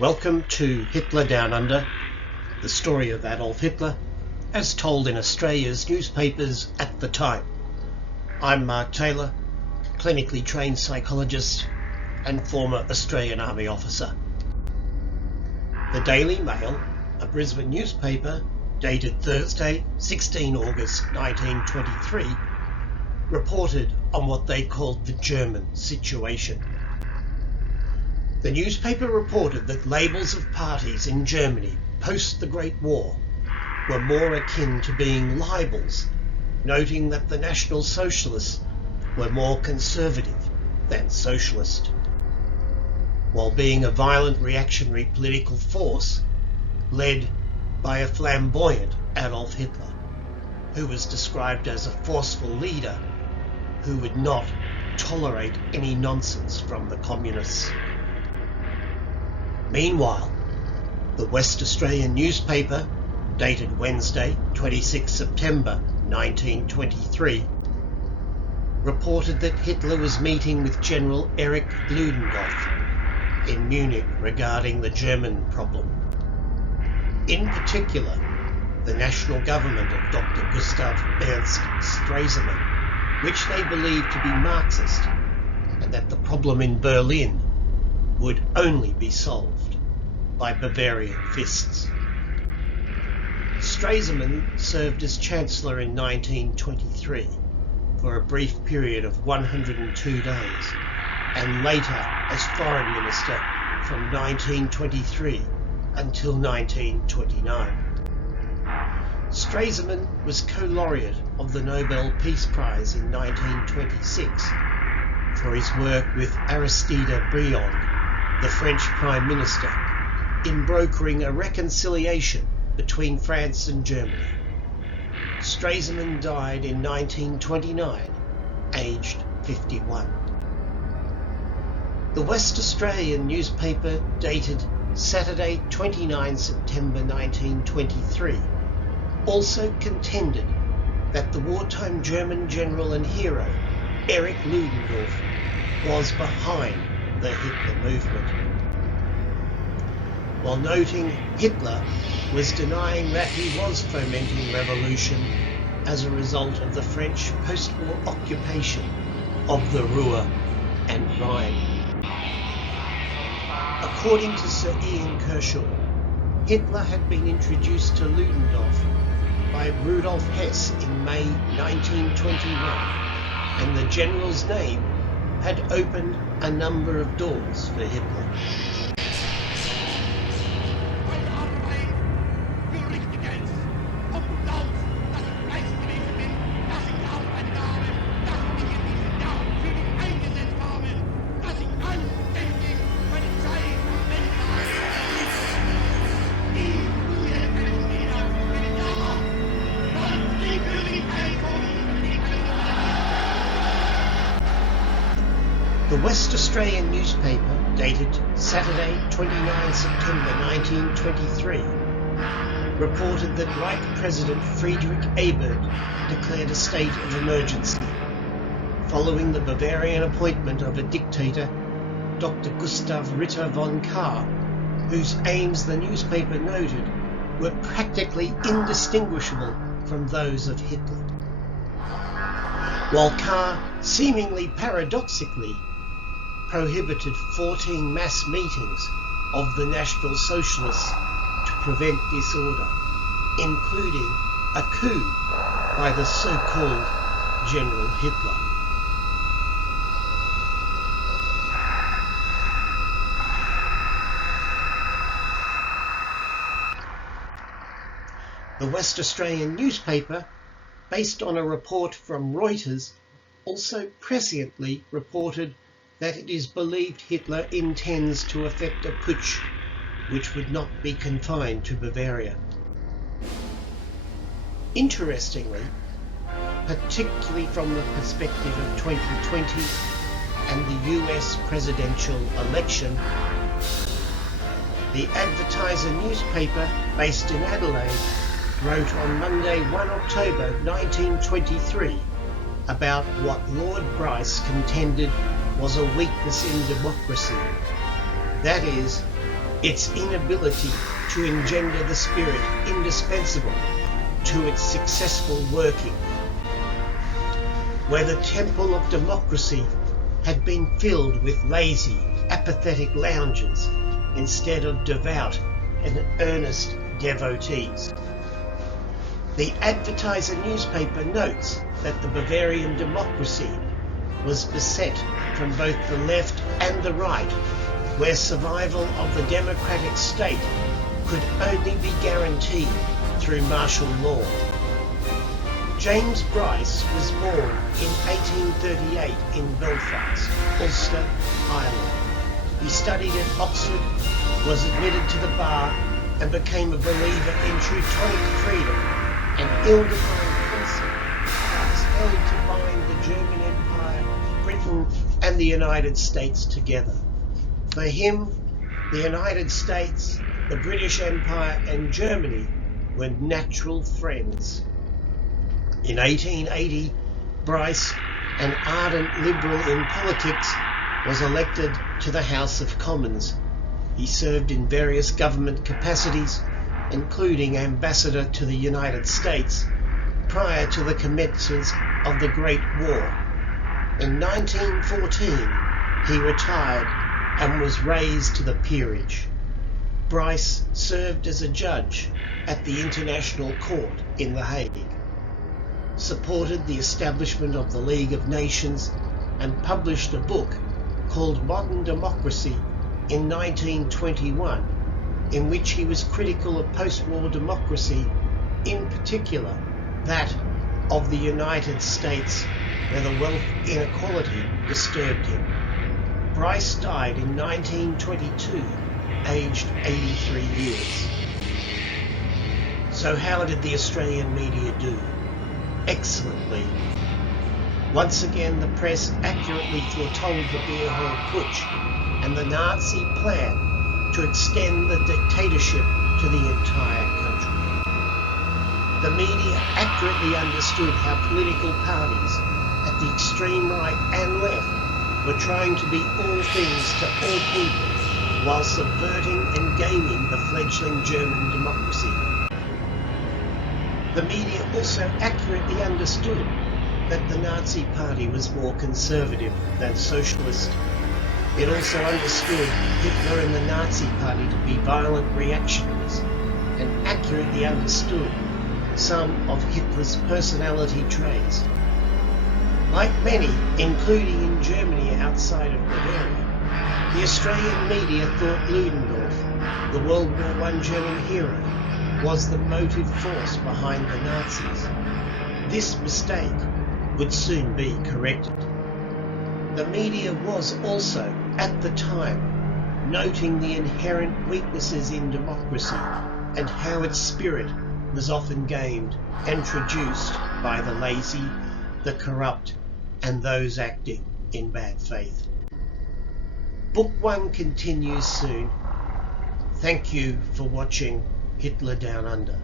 Welcome to Hitler Down Under, the story of Adolf Hitler, as told in Australia's newspapers at the time. I'm Mark Taylor, clinically trained psychologist and former Australian Army officer. The Daily Mail, a Brisbane newspaper, dated Thursday, 16 August 1923, reported on what they called the German situation. The newspaper reported that labels of parties in Germany post the Great War were more akin to being libels, noting that the National Socialists were more conservative than socialist, while being a violent reactionary political force led by a flamboyant Adolf Hitler, who was described as a forceful leader who would not tolerate any nonsense from the communists. Meanwhile, the West Australian newspaper, dated Wednesday, 26 September 1923, reported that Hitler was meeting with General Erich Ludendorff in Munich regarding the German problem. In particular, the national government of Dr. Gustav Ernst Stresemann, which they believed to be Marxist, and that the problem in Berlin would only be solved by Bavarian fists. Stresemann served as Chancellor in 1923 for a brief period of 102 days, and later as Foreign Minister from 1923 until 1929. Stresemann was co-laureate of the Nobel Peace Prize in 1926 for his work with Aristide Briand, the French Prime Minister, in brokering a reconciliation between France and Germany. Stresemann died in 1929, aged 51. The West Australian newspaper, dated Saturday, 29 September 1923, also contended that the wartime German general and hero, Erich Ludendorff, was behind the Hitler movement, while noting Hitler was denying that he was fomenting revolution as a result of the French post-war occupation of the Ruhr and Rhine. According to Sir Ian Kershaw, Hitler had been introduced to Ludendorff by Rudolf Hess in May 1921, and the general's name had opened a number of doors for Hitler. The West Australian newspaper, dated Saturday, 29 September 1923, reported that Reich President Friedrich Ebert declared a state of emergency, following the Bavarian appointment of a dictator, Dr. Gustav Ritter von Kahr, whose aims the newspaper noted were practically indistinguishable from those of Hitler. While Kahr, seemingly paradoxically, prohibited 14 mass meetings of the National Socialists to prevent disorder, including a coup by the so-called General Hitler. The West Australian newspaper, based on a report from Reuters, also presciently reported that it is believed Hitler intends to effect a putsch which would not be confined to Bavaria. Interestingly, particularly from the perspective of 2020 and the US presidential election, the Advertiser newspaper, based in Adelaide, wrote on Monday, 1 October 1923, about what Lord Bryce contended was a weakness in democracy, that is, its inability to engender the spirit indispensable to its successful working, where the temple of democracy had been filled with lazy, apathetic loungers instead of devout and earnest devotees. The Advertiser newspaper notes that the Bavarian democracy was beset from both the left and the right, where survival of the democratic state could only be guaranteed through martial law. James Bryce was born in 1838 in Belfast, Ulster, Ireland. He studied at Oxford, was admitted to the bar, and became a believer in Teutonic freedom, an ill-defined concept that was held to bind the German Empire, Britain, and the United States together. For him, the United States, the British Empire, and Germany were natural friends. In 1880, Bryce, an ardent liberal in politics, was elected to the House of Commons. He served in various government capacities, including ambassador to the United States, prior to the commencement of the Great War. In 1914, he retired and was raised to the peerage. Bryce served as a judge at the International Court in The Hague, supported the establishment of the League of Nations, and published a book called Modern Democracy in 1921, in which he was critical of post-war democracy, in particular that of the United States, where the wealth inequality disturbed him. Bryce died in 1922, aged 83 years. So how did the Australian media do? Excellently. Once again, the press accurately foretold the Beerhall Putsch and the Nazi plan to extend the dictatorship to the entire country. The media accurately understood how political parties at the extreme right and left were trying to be all things to all people while subverting and gaming the fledgling German democracy. The media also accurately understood that the Nazi Party was more conservative than socialist. It also understood Hitler and the Nazi Party to be violent reactionaries, and accurately understood some of Hitler's personality traits. Like many, including in Germany outside of Bavaria, the Australian media thought Ludendorff, the World War I German hero, was the motive force behind the Nazis. This mistake would soon be corrected. The media was also, at the time, noting the inherent weaknesses in democracy and how its spirit was often gamed and traduced by the lazy, the corrupt, and those acting in bad faith. Book 1 continues soon. Thank you for watching Hitler Down Under.